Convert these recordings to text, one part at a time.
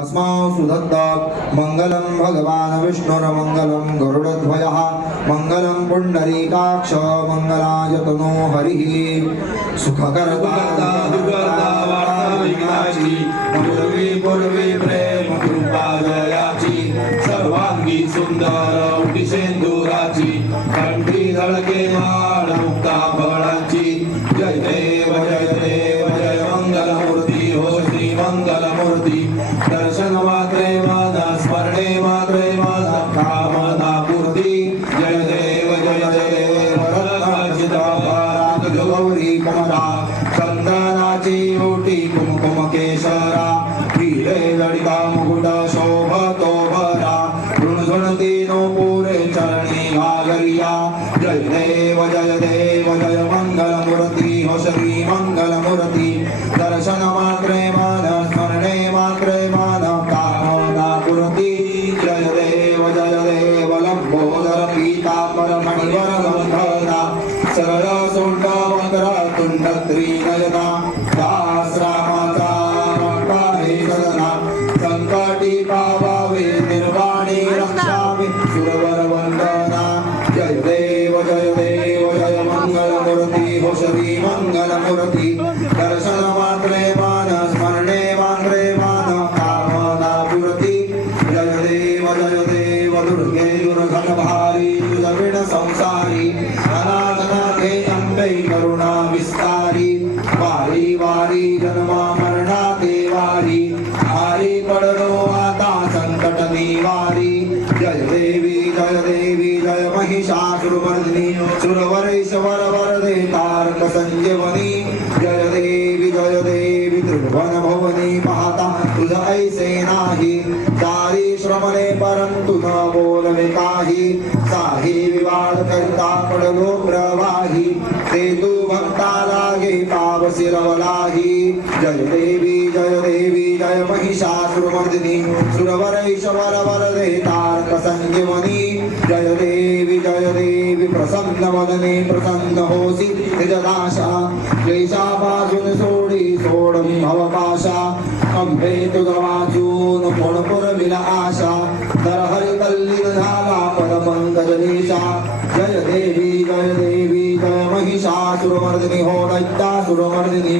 अस्मां सुदत्त मङ्गलं भगवान् विष्णुर्मङ्गलं गरुडध्वजः मङ्गलं पुण्डरीकाक्ष मङ्गलाय हरिः। सुखकरता पूर्वी पूर्वी प्रेम कृपा जयाची सर्वांगी सुंदर उटी सिंदुराची कंठी धडके माळ मुक्ता फळाची जय देव जय हो श्री मंगल मूर्ती दर्शन मात्रे मान स्मरणे मात्रे मान कामना पूर्ती जय देव जय देव लम्बोदर पीतांबर मणिवर गंधरा सरळ सोंड वक्र तुण्ड त्रिनयना दास पाहे सदना। संकटी पावावे निर्वाणी रक्षामि। सुरवर gonna be महिषासुरमर्दिनी सुरवरेश्वर वरदे तारक संजीवनी जय देवी जय देवी त्रिभुवन भवनी पाहता तुझ ऐसे नाही। दारी श्रमणे परंतु न बोलवे काही। साही विवाद करता पडलो प्रवाही। ते तू भक्ता लागे पाव शिरवलाही जय देवी जय देवी जय महिषासुरमर्दिनी सुरवरेश्वर वरदे तारक संजीवनी जय देवी प्रसन्न वदने प्रसन्न होसी निजदाशा क्लेशापासून सोडी सोडम अवकाशा अंबे तुझ वाचून मिल आशा तर हरी तल्लीन झाला पद पंकजलेशा जय देवी जय देवी जय महिषा महिषासुरमर्दिनी हो दैत्या दैत्यासुरमर्दिनी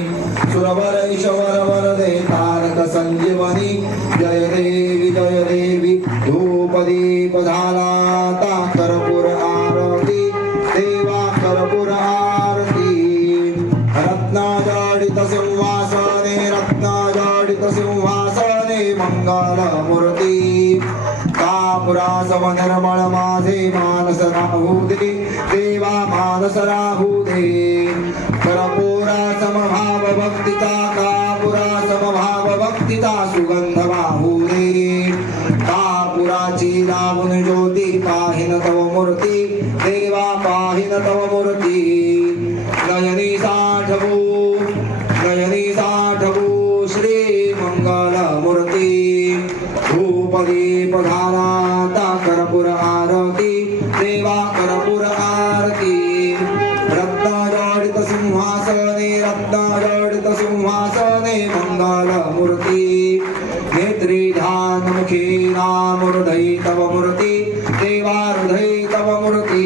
सुरवर ईश्वर वरदे तारक संजीवनी जय देवी जय देवी धूप दीप झाला ता कर्पूर सिंहासने रत्नाजडित सिंहासने मंगल कापुरासव निर्मळ माझे मानस राहू दे देवा मानस राहू दे कर्पूरा समभाव भक्तिता कापुरा समभाव भक्तिता सुगंध वाहू दे कापुराची लावून ज्योती पाहिन तव मूर्ती देवा पाहिन तव मूर्ती. द्रौपदी पधाराता कर्पूर आरती देवा कर्पूर आरती. रत्नाजडित सिंहासने रत्नाजडित सिंहासने मंगल मूर्ती. नेत्री ध्यान मुखी नाम हृदय तव मूर्ती देवा हृदय तव मूर्ती.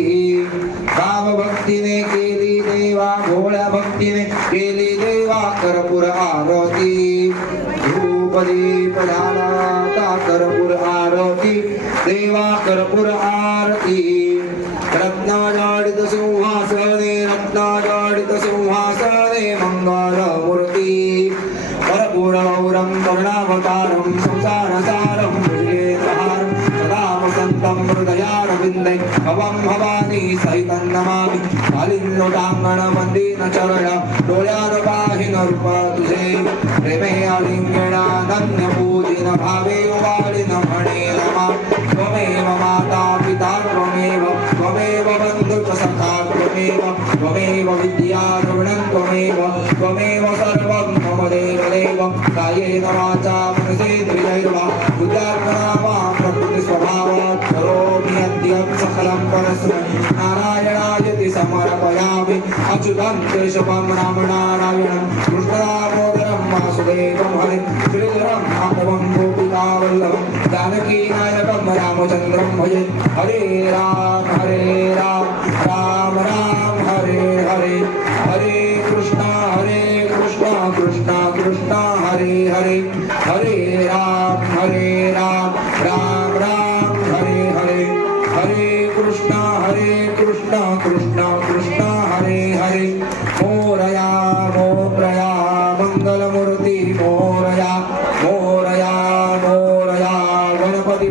भाव भक्तीने केली देवा भोळ्या भक्तीने केली देवा कर्पूर आरती. धूप दीप झाला कर्पूर कर्पूर आरती. रत्नाजडित सिंहासने रत्नाजडित सिंहासने मंगल मूर्ती. करुणावतारं संसारसारं भुजगेन्द्रहारं सदा वसन्तं हृदयारविन्दे भवं भवानी सहितं नमामि. कालिन्दोटाङ्गण मन्दिर चरण डोळ्यार पाहिन रूप तुझे प्रेमे अलिङ्गणानन्य पूजिन भावे वाडिन సత్తా త్వమేవ త్వమేవ విద్యా ద్రవిణం త్వమేవ త్వమేవ సర్వం మమ దేవ దేవం కాయేన వాచా మనసే త్రిజైర్వ బుద్ధాత్మనా మాం ప్రకృతి స్వభావాత్ కరోమి అద్యం సకలం పరస్మై నారాయణాయతి సమర్పయామి అచ్యుతం కేశవం రామణారాయణం కృష్ణరామోదరం వాసుదేవం హరిం శ్రీధరం మాధవం गोपिकावल्लभं जानकीनायकं रामचन्द्रं भजे। हरे राम हरे राम राम राम हरे हरे। हरे कृष्णा। गणपती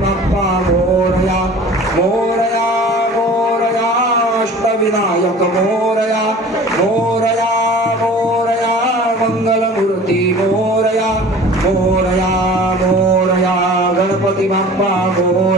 मोरया मोरया मोरया अष्टविनायक मोरया मोरया मोरया मंगलमूर्ती मोरया मोरया मोरया गणपती बाप्पा मोरया